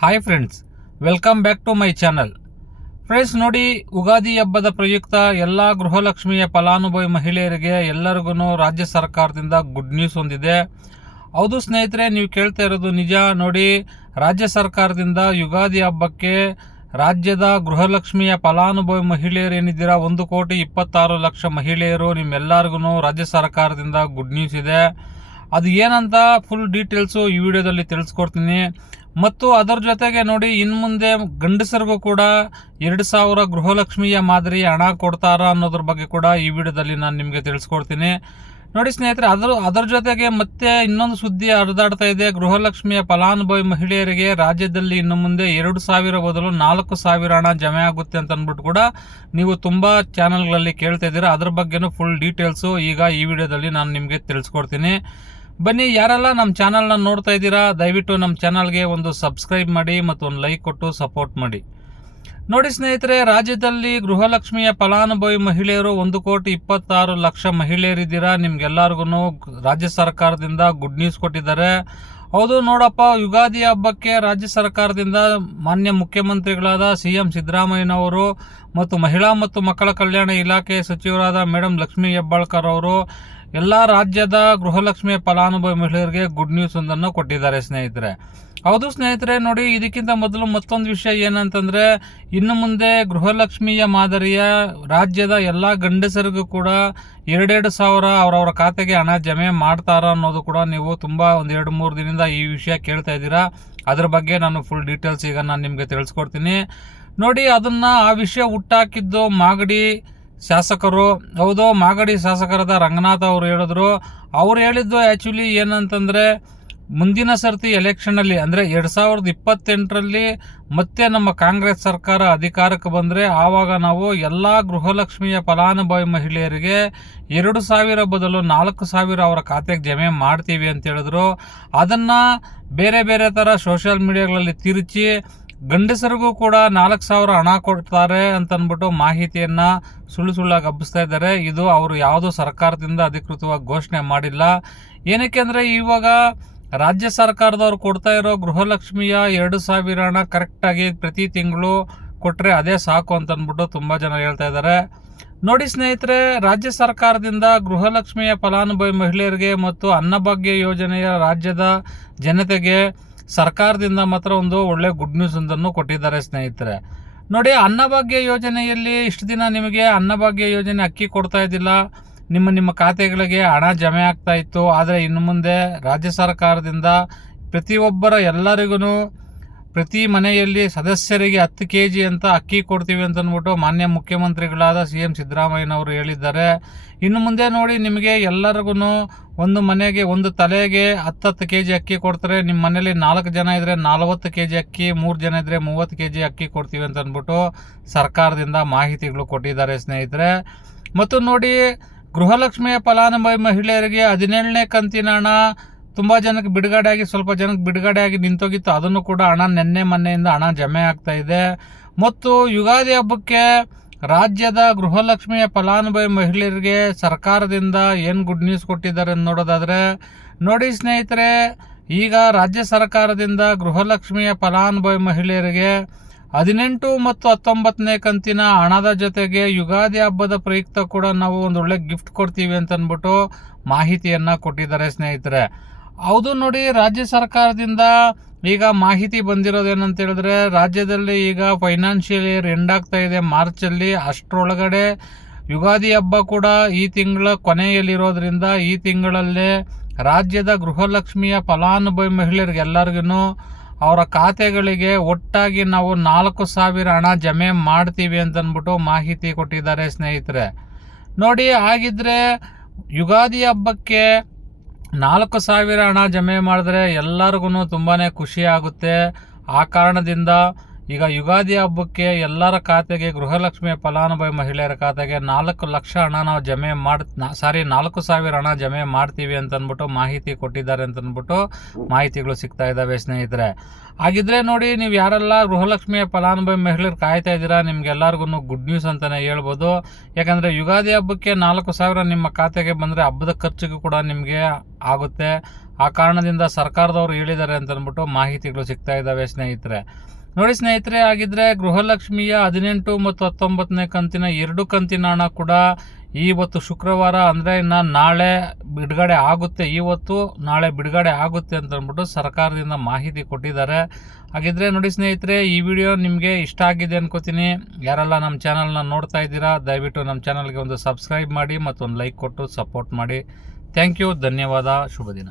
Hi friends, welcome back to my channel. Friends ನೋಡಿ, ಯುಗಾದಿ ಹಬ್ಬದ ಪ್ರಯುಕ್ತ ಎಲ್ಲ ಗೃಹಲಕ್ಷ್ಮಿಯ ಫಲಾನುಭವಿ ಮಹಿಳೆಯರಿಗೆ ಎಲ್ಲರಿಗೂ ರಾಜ್ಯ ಸರ್ಕಾರದಿಂದ ಗುಡ್ ನ್ಯೂಸ್ ಹೊಂದಿದೆ. ಹೌದು ಸ್ನೇಹಿತರೆ, ನೀವು ಕೇಳ್ತಾ ಇರೋದು ನಿಜ. ನೋಡಿ, ರಾಜ್ಯ ಸರ್ಕಾರದಿಂದ ಯುಗಾದಿ ಹಬ್ಬಕ್ಕೆ ರಾಜ್ಯದ ಗೃಹಲಕ್ಷ್ಮಿಯ ಫಲಾನುಭವಿ ಮಹಿಳೆಯರು ಏನಿದ್ದೀರಾ 1,26,00,000 ಮಹಿಳೆಯರು, ನಿಮ್ಮೆಲ್ಲರಿಗೂ ರಾಜ್ಯ ಸರ್ಕಾರದಿಂದ ಗುಡ್ ನ್ಯೂಸ್ ಇದೆ. ಅದು ಏನಂತ ಫುಲ್ ಡೀಟೇಲ್ಸು ಈ ವಿಡಿಯೋದಲ್ಲಿ ತಿಳಿಸ್ಕೊಡ್ತೀನಿ. ಮತ್ತು ಅದರ ಜೊತೆಗೆ ನೋಡಿ, ಇನ್ನು ಮುಂದೆ ಗಂಡಸರಿಗೂ ಕೂಡ 2,000 ಗೃಹಲಕ್ಷ್ಮಿಯ ಮಾದರಿ ಹಣ ಕೊಡ್ತಾರಾ ಅನ್ನೋದ್ರ ಬಗ್ಗೆ ಕೂಡ ಈ ವಿಡಿಯೋದಲ್ಲಿ ನಾನು ನಿಮಗೆ ತಿಳಿಸ್ಕೊಡ್ತೀನಿ. ನೋಡಿ ಸ್ನೇಹಿತರೆ, ಅದರ ಜೊತೆಗೆ ಮತ್ತೆ ಇನ್ನೊಂದು ಸುದ್ದಿ ಹರಿದಾಡ್ತಾ ಇದೆ. ಗೃಹಲಕ್ಷ್ಮಿಯ ಫಲಾನುಭವಿ ಮಹಿಳೆಯರಿಗೆ ರಾಜ್ಯದಲ್ಲಿ ಇನ್ನು ಮುಂದೆ 2,000 ಬದಲು 4,000 ಹಣ ಜಮೆ ಆಗುತ್ತೆ ಅಂತ ಅಂದ್ಬಿಟ್ಟು ಕೂಡ ನೀವು ತುಂಬ ಚಾನಲ್ಗಳಲ್ಲಿ ಕೇಳ್ತಾ ಇದ್ದೀರಾ. ಅದ್ರ ಬಗ್ಗೆನೂ ಫುಲ್ ಡೀಟೇಲ್ಸು ಈಗ ಈ ವಿಡಿಯೋದಲ್ಲಿ ನಾನು ನಿಮಗೆ ತಿಳಿಸ್ಕೊಡ್ತೀನಿ. ಬನ್ನಿ, ಯಾರೆಲ್ಲ ನಮ್ಮ ಚಾನಲ್ನ ನೋಡ್ತಾ ಇದ್ದೀರಾ, ದಯವಿಟ್ಟು ನಮ್ಮ ಚಾನಲ್ಗೆ ಒಂದು ಸಬ್ಸ್ಕ್ರೈಬ್ ಮಾಡಿ ಮತ್ತು ಒಂದು ಲೈಕ್ ಕೊಟ್ಟು ಸಪೋರ್ಟ್ ಮಾಡಿ. ನೋಡಿ ಸ್ನೇಹಿತರೆ, ರಾಜ್ಯದಲ್ಲಿ ಗೃಹಲಕ್ಷ್ಮಿಯ ಫಲಾನುಭವಿ ಮಹಿಳೆಯರು 1,26,00,000 ಮಹಿಳೆಯರಿದ್ದೀರಾ. ನಿಮ್ಗೆಲ್ಲರಿಗೂ ರಾಜ್ಯ ಸರ್ಕಾರದಿಂದ ಗುಡ್ ನ್ಯೂಸ್ ಕೊಟ್ಟಿದ್ದಾರೆ. ಹೌದು ನೋಡಪ್ಪ, ಯುಗಾದಿ ಹಬ್ಬಕ್ಕೆ ರಾಜ್ಯ ಸರ್ಕಾರದಿಂದ ಮಾನ್ಯ ಮುಖ್ಯಮಂತ್ರಿಗಳಾದ CM ಸಿದ್ದರಾಮಯ್ಯನವರು ಮತ್ತು ಮಹಿಳಾ ಮತ್ತು ಮಕ್ಕಳ ಕಲ್ಯಾಣ ಇಲಾಖೆ ಸಚಿವರಾದ ಮೇಡಮ್ ಲಕ್ಷ್ಮೀ ಹೆಬ್ಬಾಳ್ಕರ್ ಅವರು ಎಲ್ಲ ರಾಜ್ಯದ ಗೃಹಲಕ್ಷ್ಮಿಯ ಫಲಾನುಭವಿ ಮಹಿಳೆಯರಿಗೆ ಗುಡ್ ನ್ಯೂಸ್ ಒಂದನ್ನು ಕೊಟ್ಟಿದ್ದಾರೆ ಸ್ನೇಹಿತರೆ. ಹೌದು ಸ್ನೇಹಿತರೆ, ನೋಡಿ, ಇದಕ್ಕಿಂತ ಮೊದಲು ಮತ್ತೊಂದು ವಿಷಯ ಏನಂತಂದರೆ, ಇನ್ನು ಮುಂದೆ ಗೃಹಲಕ್ಷ್ಮಿಯ ಮಾದರಿಯ ರಾಜ್ಯದ ಎಲ್ಲ ಗಂಡಸರಿಗೂ ಕೂಡ 2,000 ಅವರವರ ಖಾತೆಗೆ ಹಣ ಜಮೆ ಮಾಡ್ತಾರಾ ಅನ್ನೋದು ಕೂಡ ನೀವು ತುಂಬ ಒಂದು 2-3 ದಿನದಿಂದ ಈ ವಿಷಯ ಕೇಳ್ತಾ ಇದ್ದೀರಾ. ಅದ್ರ ಬಗ್ಗೆ ನಾನು ಫುಲ್ ಡೀಟೇಲ್ಸ್ ಈಗ ನಾನು ನಿಮಗೆ ತಿಳಿಸ್ಕೊಡ್ತೀನಿ. ನೋಡಿ, ಆ ವಿಷಯ ಹುಟ್ಟಾಕಿದ್ದು ಮಾಗಡಿ ಶಾಸಕರು. ಹೌದು, ಮಾಗಡಿ ಶಾಸಕರಾದ ರಂಗನಾಥ್ ಅವರು ಹೇಳಿದ್ರು. ಅವ್ರು ಹೇಳಿದ್ದು ಆ್ಯಕ್ಚುಲಿ ಏನಂತಂದರೆ, ಮುಂದಿನ ಸರ್ತಿ ಎಲೆಕ್ಷನಲ್ಲಿ ಅಂದರೆ 2028ರಲ್ಲಿ ಮತ್ತೆ ನಮ್ಮ ಕಾಂಗ್ರೆಸ್ ಸರ್ಕಾರ ಅಧಿಕಾರಕ್ಕೆ ಬಂದರೆ ಆವಾಗ ನಾವು ಎಲ್ಲ ಗೃಹಲಕ್ಷ್ಮಿಯ ಫಲಾನುಭವಿ ಮಹಿಳೆಯರಿಗೆ 2,000 ಬದಲು 4,000 ಅವರ ಖಾತೆಗೆ ಜಮೆ ಮಾಡ್ತೀವಿ ಅಂತ ಹೇಳಿದ್ರು. ಅದನ್ನು ಬೇರೆ ಬೇರೆ ಥರ ಸೋಷಿಯಲ್ ಮೀಡಿಯಾಗಳಲ್ಲಿ ತಿರುಚಿ ಗಂಡಸರಿಗೂ ಕೂಡ 4,000 ಹಣ ಕೊಡ್ತಾರೆ ಅಂತಂದ್ಬಿಟ್ಟು ಮಾಹಿತಿಯನ್ನು ಸುಳ್ಳಾಗಿ ಹಬ್ಬಿಸ್ತಾ ಇದ್ದಾರೆ. ಇದು ಅವರು ಯಾವುದೋ ಸರ್ಕಾರದಿಂದ ಅಧಿಕೃತವಾಗಿ ಘೋಷಣೆ ಮಾಡಿಲ್ಲ. ಏನಕ್ಕೆ ಅಂದರೆ, ಇವಾಗ ರಾಜ್ಯ ಸರ್ಕಾರದವ್ರು ಕೊಡ್ತಾ ಇರೋ ಗೃಹಲಕ್ಷ್ಮಿಯ 2,000 ಹಣ ಕರೆಕ್ಟಾಗಿ ಪ್ರತಿ ತಿಂಗಳು ಕೊಟ್ಟರೆ ಅದೇ ಸಾಕು ಅಂತಂದ್ಬಿಟ್ಟು ತುಂಬ ಜನ ಹೇಳ್ತಾ ಇದ್ದಾರೆ. ನೋಡಿ ಸ್ನೇಹಿತರೆ, ರಾಜ್ಯ ಸರ್ಕಾರದಿಂದ ಗೃಹಲಕ್ಷ್ಮಿಯ ಫಲಾನುಭವಿ ಮಹಿಳೆಯರಿಗೆ ಮತ್ತು ಅನ್ನಭಾಗ್ಯ ಯೋಜನೆಯ ರಾಜ್ಯದ ಜನತೆಗೆ ಸರ್ಕಾರದಿಂದ ಮಾತ್ರ ಒಂದು ಒಳ್ಳೆ ಗುಡ್ ನ್ಯೂಸ್ ಒಂದನ್ನು ಕೊಟ್ಟಿದ್ದಾರೆ ಸ್ನೇಹಿತರೆ. ನೋಡಿ, ಅನ್ನಭಾಗ್ಯ ಯೋಜನೆಯಲ್ಲಿ ಇಷ್ಟು ದಿನ ನಿಮಗೆ ಅನ್ನಭಾಗ್ಯ ಯೋಜನೆ ಅಕ್ಕಿ ಕೊಡ್ತಾ ಇದ್ದಿಲ್ಲ, ನಿಮ್ಮ ಖಾತೆಗಳಿಗೆ ಹಣ ಜಮೆ ಆಗ್ತಾ ಇತ್ತು. ಆದರೆ ಇನ್ನು ಮುಂದೆ ರಾಜ್ಯ ಸರ್ಕಾರದಿಂದ ಪ್ರತಿಯೊಬ್ಬರ ಎಲ್ಲರಿಗೂ ಪ್ರತಿ ಮನೆಯಲ್ಲಿ ಸದಸ್ಯರಿಗೆ 10 kg ಅಂತ ಅಕ್ಕಿ ಕೊಡ್ತೀವಿ ಅಂತಂದ್ಬಿಟ್ಟು ಮಾನ್ಯ ಮುಖ್ಯಮಂತ್ರಿಗಳಾದ CM ಸಿದ್ದರಾಮಯ್ಯನವರು ಹೇಳಿದ್ದಾರೆ. ಇನ್ನು ಮುಂದೆ ನೋಡಿ, ನಿಮಗೆ ಎಲ್ಲರಿಗೂ ಒಂದು ಮನೆಗೆ ಒಂದು ತಲೆಗೆ 10 kg ಅಕ್ಕಿ ಕೊಡ್ತಾರೆ. ನಿಮ್ಮ ಮನೇಲಿ 4 ಜನ ಇದ್ದರೆ 40 kg ಅಕ್ಕಿ, 3 ಜನ ಇದ್ದರೆ 30 kg ಅಕ್ಕಿ ಕೊಡ್ತೀವಿ ಅಂತ ಅಂದ್ಬಿಟ್ಟು ಸರ್ಕಾರದಿಂದ ಮಾಹಿತಿಗಳು ಕೊಟ್ಟಿದ್ದಾರೆ ಸ್ನೇಹಿತರೆ. ಮತ್ತು ನೋಡಿ, ಗೃಹಲಕ್ಷ್ಮಿಯ ಫಲಾನುಭವಿ ಮಹಿಳೆಯರಿಗೆ 17ನೇ ಕಂತಿನ ಹಣ ತುಂಬ ಜನಕ್ಕೆ ಬಿಡುಗಡೆಯಾಗಿ ಸ್ವಲ್ಪ ಜನಕ್ಕೆ ಬಿಡುಗಡೆಯಾಗಿ ನಿಂತೋಗಿತ್ತು. ಅದನ್ನು ಕೂಡ ಹಣ ಮೊನ್ನೆಯಿಂದ ಹಣ ಜಮೆ ಆಗ್ತಾ ಇದೆ. ಮತ್ತು ಯುಗಾದಿ ಹಬ್ಬಕ್ಕೆ ರಾಜ್ಯದ ಗೃಹಲಕ್ಷ್ಮಿಯ ಫಲಾನುಭವಿ ಮಹಿಳೆಯರಿಗೆ ಸರ್ಕಾರದಿಂದ ಏನು ಗುಡ್ ನ್ಯೂಸ್ ಕೊಟ್ಟಿದ್ದಾರೆ ನೋಡೋದಾದರೆ, ನೋಡಿ ಸ್ನೇಹಿತರೆ, ಈಗ ರಾಜ್ಯ ಸರ್ಕಾರದಿಂದ ಗೃಹಲಕ್ಷ್ಮಿಯ ಫಲಾನುಭವಿ ಮಹಿಳೆಯರಿಗೆ 18 ಮತ್ತು 19ನೇ ಕಂತಿನ ಹಣದ ಜೊತೆಗೆ ಯುಗಾದಿ ಹಬ್ಬದ ಪ್ರಯುಕ್ತ ಕೂಡ ನಾವು ಒಂದು ಒಳ್ಳೆ ಗಿಫ್ಟ್ ಕೊಡ್ತೀವಿ ಅಂತ ಅಂದ್ಬಿಟ್ಟು ಮಾಹಿತಿಯನ್ನು ಕೊಟ್ಟಿದ್ದಾರೆ ಸ್ನೇಹಿತರೆ. ಹೌದು ನೋಡಿ, ರಾಜ್ಯ ಸರ್ಕಾರದಿಂದ ಈಗ ಮಾಹಿತಿ ಬಂದಿರೋದೇನಂತ ಹೇಳಿದ್ರೆ, ರಾಜ್ಯದಲ್ಲಿ ಈಗ ಫೈನಾನ್ಷಿಯಲ್ ಇಯರ್ ಎಂಡ್ ಆಗ್ತಾ ಇದೆ ಮಾರ್ಚಲ್ಲಿ. ಅಷ್ಟರೊಳಗಡೆ ಯುಗಾದಿ ಹಬ್ಬ ಕೂಡ ಈ ತಿಂಗಳ ಕೊನೆಯಲ್ಲಿರೋದ್ರಿಂದ ಈ ತಿಂಗಳಲ್ಲೇ ರಾಜ್ಯದ ಗೃಹಲಕ್ಷ್ಮಿಯ ಫಲಾನುಭವಿ ಮಹಿಳೆಯರಿಗೆ ಎಲ್ಲರಿಗೂ ಅವರ ಖಾತೆಗಳಿಗೆ ಒಟ್ಟಾಗಿ ನಾವು 4,000 ಹಣ ಜಮೆ ಮಾಡ್ತೀವಿ ಅಂತಂದ್ಬಿಟ್ಟು ಮಾಹಿತಿ ಕೊಟ್ಟಿದ್ದಾರೆ ಸ್ನೇಹಿತರೆ. ನೋಡಿ, ಹಾಗಿದ್ರೆ ಯುಗಾದಿ ಹಬ್ಬಕ್ಕೆ 4,000 ಹಣ ಜಮೆ ಮಾಡಿದ್ರೆ ಎಲ್ಲರಿಗೂ ತುಂಬಾ ಖುಷಿ ಆಗುತ್ತೆ. ಆ ಕಾರಣದಿಂದ ಈಗ ಯುಗಾದಿ ಹಬ್ಬಕ್ಕೆ ಎಲ್ಲರ ಖಾತೆಗೆ ಗೃಹಲಕ್ಷ್ಮಿಯ ಫಲಾನುಭವಿ ಮಹಿಳೆಯರ ಖಾತೆಗೆ 4 ಲಕ್ಷ ಹಣ ನಾವು 4,000 ಹಣ ಜಮೆ ಮಾಡ್ತೀವಿ ಅಂತಂದ್ಬಿಟ್ಟು ಮಾಹಿತಿ ಕೊಟ್ಟಿದ್ದಾರೆ ಅಂತಂದ್ಬಿಟ್ಟು ಮಾಹಿತಿಗಳು ಸಿಗ್ತಾ ಇದ್ದಾವೆ ಸ್ನೇಹಿತರೆ. ಹಾಗಿದ್ರೆ ನೋಡಿ, ನೀವು ಯಾರೆಲ್ಲ ಗೃಹಲಕ್ಷ್ಮಿಯ ಫಲಾನುಭವಿ ಮಹಿಳೆಯರು ಕಾಯ್ತಾ ಇದ್ದೀರಾ, ನಿಮ್ಗೆಲ್ಲರಿಗೂ ಗುಡ್ ನ್ಯೂಸ್ ಅಂತಲೇ ಹೇಳ್ಬೋದು. ಯಾಕಂದರೆ ಯುಗಾದಿ ಹಬ್ಬಕ್ಕೆ 4,000 ನಿಮ್ಮ ಖಾತೆಗೆ ಬಂದರೆ ಹಬ್ಬದ ಖರ್ಚಿಗೂ ಕೂಡ ನಿಮಗೆ ಆಗುತ್ತೆ. ಆ ಕಾರಣದಿಂದ ಸರ್ಕಾರದವರು ಹೇಳಿದ್ದಾರೆ ಅಂತಂದ್ಬಿಟ್ಟು ಮಾಹಿತಿಗಳು ಸಿಗ್ತಾ ಇದ್ದಾವೆ ಸ್ನೇಹಿತರೆ. ನೋಡಿ ಸ್ನೇಹಿತರೆ, ಆಗಿದ್ರೆ ಗೃಹಲಕ್ಷ್ಮಿಯ 18 ಮತ್ತು 19ನೇ ಕಂತಿನ 2 ಕಂತಿನ ಹಣ ಕೂಡ ಇವತ್ತು ಶುಕ್ರವಾರ ಅಂದರೆ ಇನ್ನು ನಾಳೆ ಬಿಡುಗಡೆ ಆಗುತ್ತೆ. ಇವತ್ತು ನಾಳೆ ಬಿಡುಗಡೆ ಆಗುತ್ತೆ ಅಂತಂದ್ಬಿಟ್ಟು ಸರ್ಕಾರದಿಂದ ಮಾಹಿತಿ ಕೊಟ್ಟಿದ್ದಾರೆ. ಹಾಗಿದ್ರೆ ನೋಡಿ ಸ್ನೇಹಿತರೆ, ಈ ವಿಡಿಯೋ ನಿಮಗೆ ಇಷ್ಟ ಆಗಿದೆ ಅನ್ಕೋತೀನಿ. ಯಾರೆಲ್ಲ ನಮ್ಮ ಚಾನಲ್ನ ನೋಡ್ತಾ ಇದ್ದೀರಾ, ದಯವಿಟ್ಟು ನಮ್ಮ ಚಾನಲ್ಗೆ ಒಂದು ಸಬ್ಸ್ಕ್ರೈಬ್ ಮಾಡಿ ಮತ್ತು ಒಂದು ಲೈಕ್ ಕೊಟ್ಟು ಸಪೋರ್ಟ್ ಮಾಡಿ. ಥ್ಯಾಂಕ್ ಯು, ಧನ್ಯವಾದ, ಶುಭ ದಿನ.